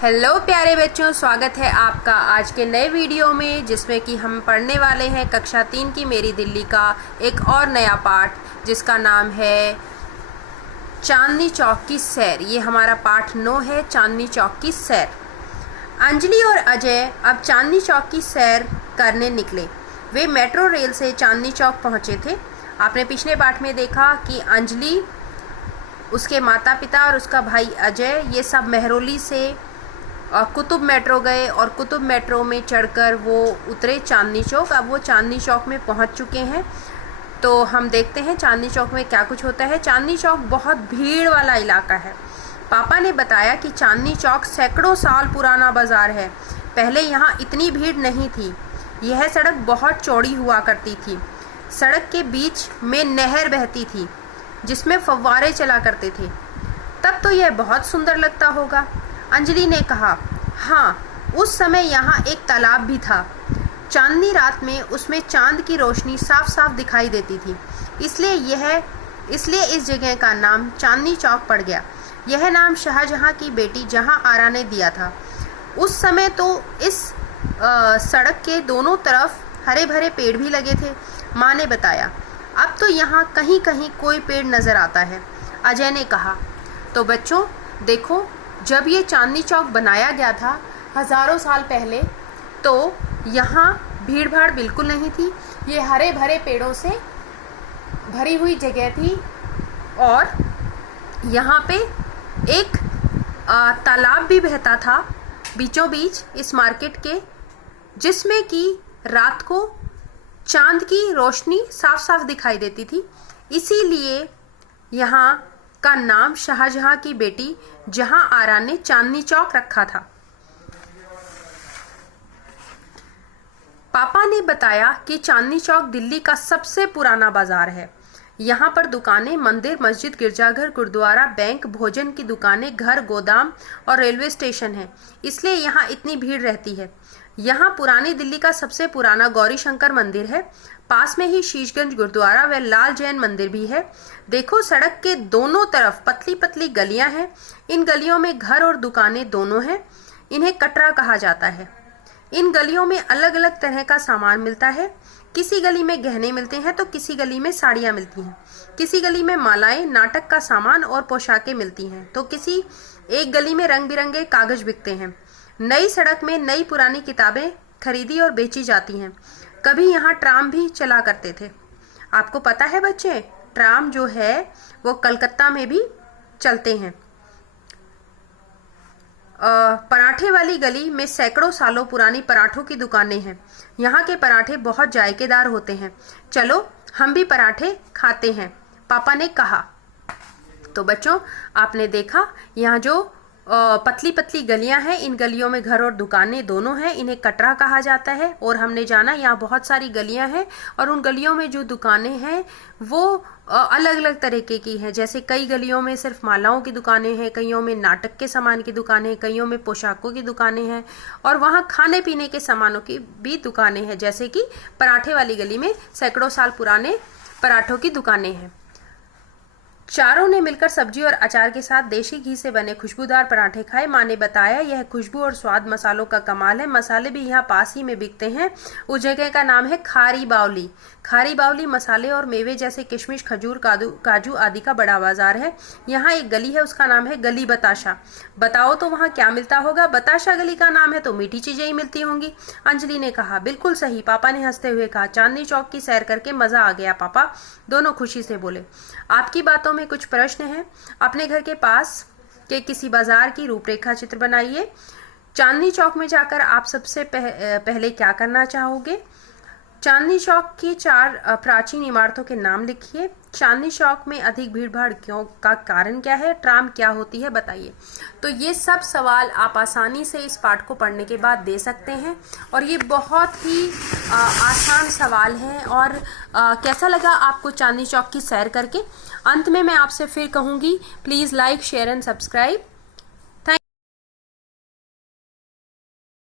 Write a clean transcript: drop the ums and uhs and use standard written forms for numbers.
Hello प्यारे बच्चों, स्वागत है आपका आज के नए वीडियो में, जिसमें कि हम पढ़ने वाले हैं कक्षा 3 की मेरी दिल्ली का एक और नया पाठ, जिसका नाम है चांदनी चौक की सैर। ये हमारा पाठ 9 है, चांदनी चौक की सैर। अंजलि और अजय अब चांदनी चौक की सैर करने निकले। वे मेट्रो रेल से चांदनी चौक पहुँचे थे। आपने पिछले पाठ में देखा कि अंजलि, उसके माता पिता और उसका भाई अजय, ये सब मेहरौली से कुतुब मेट्रो गए और कुतुब मेट्रो में चढ़कर वो उतरे चांदनी चौक। अब वो चांदनी चौक में पहुंच चुके हैं। तो हम देखते हैं चांदनी चौक में क्या कुछ होता है। चांदनी चौक बहुत भीड़ वाला इलाका है। पापा ने बताया कि चांदनी चौक सैकड़ों साल पुराना बाज़ार है। पहले यहाँ इतनी भीड़ नहीं थी। यह सड़क बहुत चौड़ी हुआ करती थी। सड़क के बीच में नहर बहती थी जिसमें फव्वारे चला करते थे। तब तो यह बहुत सुंदर लगता होगा। अंजलि ने कहा, हाँ, उस समय यहाँ एक तालाब भी था। चांदनी रात में उसमें चांद की रोशनी साफ साफ दिखाई देती थी। इसलिए इस जगह का नाम चांदनी चौक पड़ गया। यह नाम शाहजहाँ की बेटी जहाँ आरा ने दिया था। उस समय तो इस सड़क के दोनों तरफ हरे भरे पेड़ भी लगे थे, माँ ने बताया। अब तो यहाँ कहीं कहीं कोई पेड़ नज़र आता है, अजय ने कहा। तो बच्चों देखो, जब ये चांदनी चौक बनाया गया था हज़ारों साल पहले, तो यहाँ भीड़ भाड़ बिल्कुल नहीं थी। ये हरे भरे पेड़ों से भरी हुई जगह थी और यहाँ पे एक तालाब भी बहता था बीचों बीच इस मार्केट के, जिसमें कि रात को चांद की रोशनी साफ साफ दिखाई देती थी। इसीलिए यहाँ का नाम शाहजहाँ की बेटी जहाँ आरा ने चांदनी चौक रखा था। पापा ने बताया कि चांदनी चौक दिल्ली का सबसे पुराना बाजार है। यहाँ पर दुकानें, मंदिर, मस्जिद, गिरजाघर, गुरुद्वारा, बैंक, भोजन की दुकानें, घर, गोदाम और रेलवे स्टेशन है। इसलिए यहाँ इतनी भीड़ रहती है। यहाँ पुरानी दिल्ली का सबसे पुराना गौरी शंकर मंदिर है। पास में ही शीशगंज गुरुद्वारा व लाल जैन मंदिर भी है। देखो, सड़क के दोनों तरफ पतली पतली गलियां हैं। इन गलियों में घर और दुकानें दोनों हैं। इन्हें कटरा कहा जाता है। इन गलियों में अलग अलग तरह का सामान मिलता है। किसी गली में गहने मिलते हैं तो किसी गली में साड़ियाँ मिलती हैं। किसी गली में मालाएं, नाटक का सामान और पोशाकें मिलती हैं तो किसी एक गली में रंग बिरंगे कागज बिकते हैं। नई सड़क में नई पुरानी किताबें खरीदी और बेची जाती हैं। कभी यहाँ ट्राम भी चला करते थे। आपको पता है बच्चे, ट्राम जो है वो कलकत्ता में भी चलते हैं। पराठे वाली गली में सैकड़ों सालों पुरानी पराठों की दुकानें हैं। यहाँ के पराठे बहुत जायकेदार होते हैं। चलो हम भी पराठे खाते हैं, पापा ने कहा। तो बच्चों आपने देखा, यहाँ जो पतली पतली गलियां हैं, इन गलियों में घर और दुकानें दोनों हैं। इन्हें कटरा कहा जाता है। और हमने जाना यहाँ बहुत सारी गलियां हैं और उन गलियों में जो दुकानें हैं वो अलग अलग तरीके की हैं। जैसे कई गलियों में सिर्फ मालाओं की दुकानें हैं, कईयों में नाटक के सामान की दुकानें, कईयों में पोशाकों की दुकानें हैं और वहाँ खाने पीने के सामानों की भी दुकानें हैं। जैसे कि पराठे वाली गली में सैकड़ों साल पुराने पराठों की दुकानें हैं। चारों ने मिलकर सब्जी और अचार के साथ देशी घी से बने खुशबूदार पराठे खाए। माँ ने बताया, यह खुशबू और स्वाद मसालों का कमाल है। मसाले भी यहाँ पास ही में बिकते हैं। उस जगह का नाम है खारी बावली। खारी बावली मसाले और मेवे जैसे किशमिश, खजूर, काजू आदि का बड़ा बाजार है। यहाँ एक गली है, उसका नाम है गली बताशा। बताओ तो वहाँ क्या मिलता होगा? बताशा गली का नाम है तो मीठी चीजें ही मिलती होंगी, अंजलि ने कहा। बिल्कुल सही, पापा ने हंसते हुए कहा। चांदनी चौक की सैर करके मजा आ गया पापा, दोनों खुशी से बोले। आपकी बातों में कुछ प्रश्न हैं। अपने घर के पास के किसी बाजार की रूपरेखा चित्र बनाइए। चांदनी चौक में जाकर आप सबसे पहले क्या करना चाहोगे? चांदनी चौक की 4 प्राचीन इमारतों के नाम लिखिए। चांदनी चौक में अधिक भीड़ भाड़ क्यों का कारण क्या है? ट्राम क्या होती है, बताइए। तो ये सब सवाल आप आसानी से इस पाठ को पढ़ने के बाद दे सकते हैं और ये बहुत ही आसान सवाल हैं। और कैसा लगा आपको चांदनी चौक की सैर करके? अंत में मैं आपसे फिर कहूँगी, please like, share and subscribe.